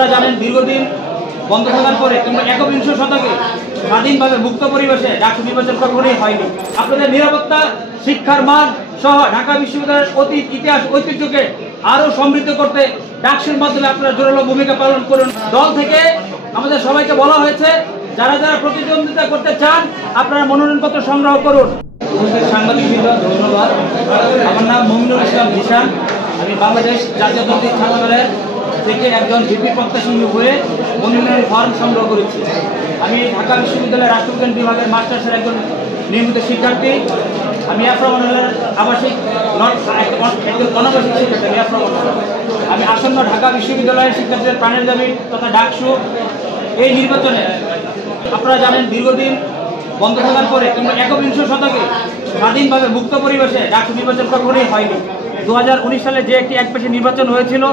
আপনারা জানেন দীর্ঘদিন বন্ধ থাকার পরে কিংবা একবিংশ শতকে স্বাধীনভাবে মুক্ত পরিবেশে ডাকসু নির্বাচন কখনোই হয়নি। আপনাদের নিরাপত্তা, শিক্ষার মান সহ ঢাকা বিশ্ববিদ্যালয়ের অতীত, ইতিহাস, ঐতিহ্যকে আরও সমৃদ্ধ করতে ডাকসুর মাধ্যমে আপনারা জোরালো ভূমিকা পালন করুন। দল থেকে আমাদের সবাইকে বলা হয়েছে যারা যারা প্রতিদ্বন্দ্বিতা করতে চান আপনারা মনোনয়নপত্র সংগ্রহ করুন। সাংবাদিকবৃন্দ ধন্যবাদ। আমার নাম মমিনুল ইসলাম জিশান। আমি বাংলাদেশ জাতীয়তাবাদী ছাত্র দলের থেকে একজন ভিপি প্রত্যাশী হয়ে মনোনয়ন ফর্ম সংগ্রহ করেছি। আমি ঢাকা বিশ্ববিদ্যালয়ের রাষ্ট্রবিজ্ঞান বিভাগের মাস্টার্সের একজন নিয়মিত শিক্ষার্থী। আমি আফ্রামনের আবাসিক একজন অনাবাসিক শিক্ষার্থী। আমি আসন্ন ঢাকা বিশ্ববিদ্যালয়ের শিক্ষার্থীদের প্রাণের দাবি তথা ডাকসু এই নির্বাচনে আপনারা জানেন দীর্ঘদিন বন্ধ থাকার পরে কিংবা একবিংশ শতকে স্বাধীনভাবে মুক্ত পরিবেশে ডাকসু নির্বাচন কখনোই হয়নি। 2019 সালে যে একটি একপাশে নির্বাচন হয়েছিল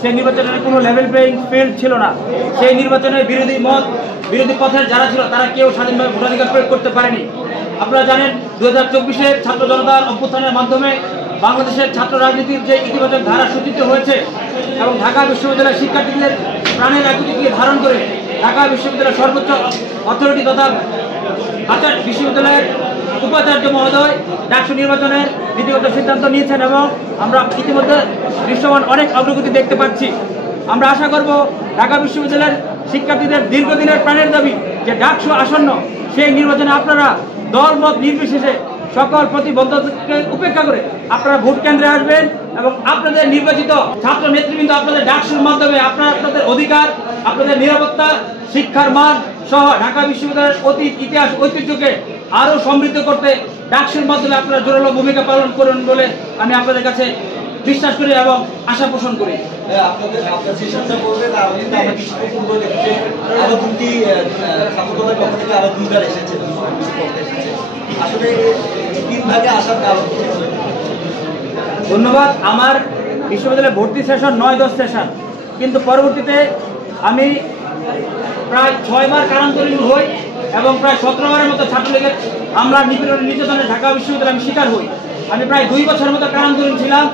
সেই নির্বাচনের কোনো লেভেল প্লেইং ফিল্ড ছিল না। সেই নির্বাচনে বিরোধী পথের যারা ছিল তারা কেউ স্বাধীনভাবে ভোটাধিকার প্রয়োগ করতে পারেনি। আপনারা জানেন 2024-এর ছাত্র জনতার অভ্যুত্থানের মাধ্যমে বাংলাদেশের ছাত্র রাজনীতির যে ইতিবাচক ধারা সূচিত হয়েছে এবং ঢাকা বিশ্ববিদ্যালয়ের শিক্ষার্থীদের প্রাণের আকুতিকে ধারণ করে ঢাকা বিশ্ববিদ্যালয়ের সর্বোচ্চ অথরিটি তথা বিশ্ববিদ্যালয়ের উপাচার্য মহোদয় ডাকসু নির্বাচনের নীতিগত সিদ্ধান্ত নিয়েছেন এবং আমরা ইতিমধ্যে দৃশ্যমান অনেক অগ্রগতি দেখতে পাচ্ছি। আমরা আশা করব ঢাকা বিশ্ববিদ্যালয়ের শিক্ষার্থীদের দীর্ঘদিনের প্রাণের দাবি যে ডাকসু আসন্ন সেই নির্বাচনে আপনারা দলমত নির্বিশেষে সকল প্রতিবন্ধককে উপেক্ষা করে আপনারা ভোট কেন্দ্রে আসবেন এবং আপনাদের নির্বাচিত ছাত্র নেতৃবৃন্দ আপনাদের ডাকসুর মাধ্যমে আপনাদের অধিকার, আপনাদের নিরাপত্তা, শিক্ষার মান সহ ঢাকা বিশ্ববিদ্যালয়ের অতীত, ইতিহাস, ঐতিহ্যকে আরও সমৃদ্ধ করতে ডাকসুর মাধ্যমে আপনারা জোরালো ভূমিকা পালন করুন বলে আমি আপনাদের কাছে বিশ্বাস করি এবং আশা পোষণ করি। ধন্যবাদ। আমার বিশ্ববিদ্যালয়ে ভর্তি সেশন 9-10 সেশন, কিন্তু পরবর্তীতে আমি প্রায় 6 বার কারান্তরীণ হই এবং প্রায় 17 বারের মতো ছাত্রলীগের হামলা, নিপীড়ন, নির্যাতনে ঢাকা বিশ্ববিদ্যালয়ে আমি শিকার হই। আমি প্রায় 2 বছরের মতো কারান্তরীণ ছিলাম,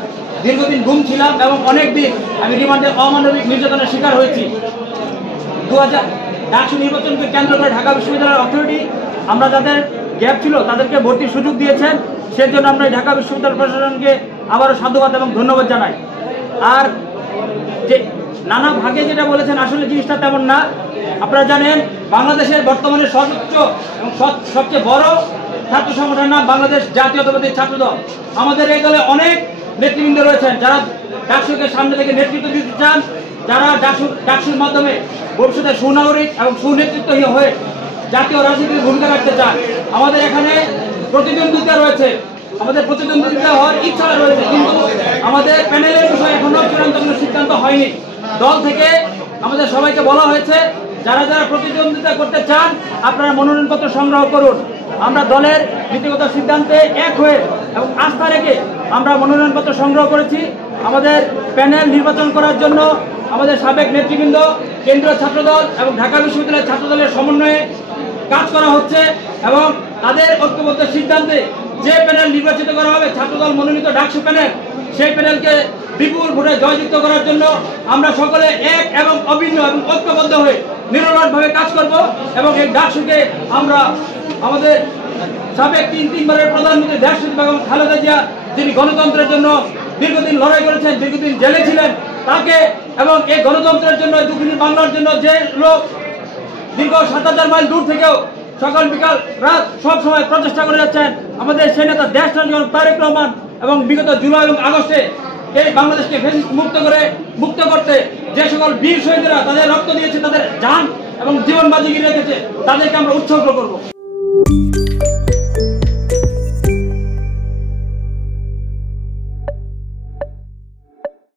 দীর্ঘদিন গুম ছিলাম এবং অনেক দিন আমি রিমান্ডে অমানবিক নির্যাতনের শিকার হয়েছি। 2000 ডাকসু নির্বাচনকে কেন্দ্র করে ঢাকা বিশ্ববিদ্যালয়ের অথরিটি আমরা যাদের গ্যাপ ছিল তাদেরকে ভর্তির সুযোগ দিয়েছেন। সেজন্য আমরা ঢাকা বিশ্ববিদ্যালয় প্রশাসনকে আবারও সাধুবাদ এবং ধন্যবাদ জানাই। আর যে নানা ভাগে যেটা বলেছেন আসলে জিনিসটা তেমন না। আপনারা জানেন বাংলাদেশের বর্তমানে সর্বোচ্চ এবং সবচেয়ে বড় ছাত্র সংগঠনের নাম বাংলাদেশ জাতীয়তাবাদী ছাত্র দল। আমাদের এই দলে অনেক নেতৃবৃন্দ রয়েছেন যারা ডাকসুকে সামনে থেকে নেতৃত্ব দিতে চান, যারা ডাকসুর মাধ্যমে ভবিষ্যতে সুনাগরিক এবং সুনেতৃত্বহীন হয়ে জাতীয় রাজনীতির ভূমিকা রাখতে চান। আমাদের এখানে প্রতিদ্বন্দ্বিতা রয়েছে, আমাদের প্রতিদ্বন্দ্বিতা হওয়ার ইচ্ছা রয়েছে, কিন্তু আমাদের প্যানেলের বিষয়ে এখনো চূড়ান্ত কোনো সিদ্ধান্ত হয়নি। দল থেকে আমাদের সবাইকে বলা হয়েছে যারা যারা প্রতিদ্বন্দ্বিতা করতে চান আপনারা মনোনয়নপত্র সংগ্রহ করুন। আমরা দলের নীতিগত সিদ্ধান্তে এক হয়ে এবং আস্থা রেখে আমরা মনোনয়নপত্র সংগ্রহ করেছি। আমাদের প্যানেল নির্বাচন করার জন্য আমাদের সাবেক নেতৃবৃন্দ, কেন্দ্রীয় ছাত্রদল এবং ঢাকা বিশ্ববিদ্যালয়ের ছাত্রদলের সমন্বয়ে কাজ করা হচ্ছে এবং তাদের ঐক্যবদ্ধ সিদ্ধান্তে যে প্যানেল নির্বাচিত করা হবে ছাত্রদল মনোনীত ডাকসু প্যানেল, সেই প্যানেলকে বিপুল ভোটে জয়যুক্ত করার জন্য আমরা সকলে এক এবং অভিন্ন এবং ঐক্যবদ্ধ হয়ে নিরলসভাবে কাজ করব এবং এই ডাকসুকে আমরা আমাদের সাবেক তিনবারের প্রধানমন্ত্রী দেশনেত্রী বেগম খালেদা জিয়া যিনি গণতন্ত্রের জন্য দীর্ঘদিন লড়াই করেছেন, দীর্ঘদিন জেলে ছিলেন, তাকে এবং এই গণতন্ত্রের জন্য দুঃখিনী বাংলার জন্য যে লোক দীর্ঘ 7000 মাইল দূর থেকেও সকাল বিকাল রাত সব সময় প্রচেষ্টা করে যাচ্ছেন, আমাদের সেই নেতা দেশনায়ক তারেক রহমান এবং বিগত জুলাই এবং আগস্টে এই বাংলাদেশকে ফ্যাসিস্ট মুক্ত করতে যে সকল বীর শহীদরা তাদের রক্ত দিয়েছে, তাদের জান এবং জীবন বাজি রেখেছে, তাদেরকে আমরা উৎসর্গ করব।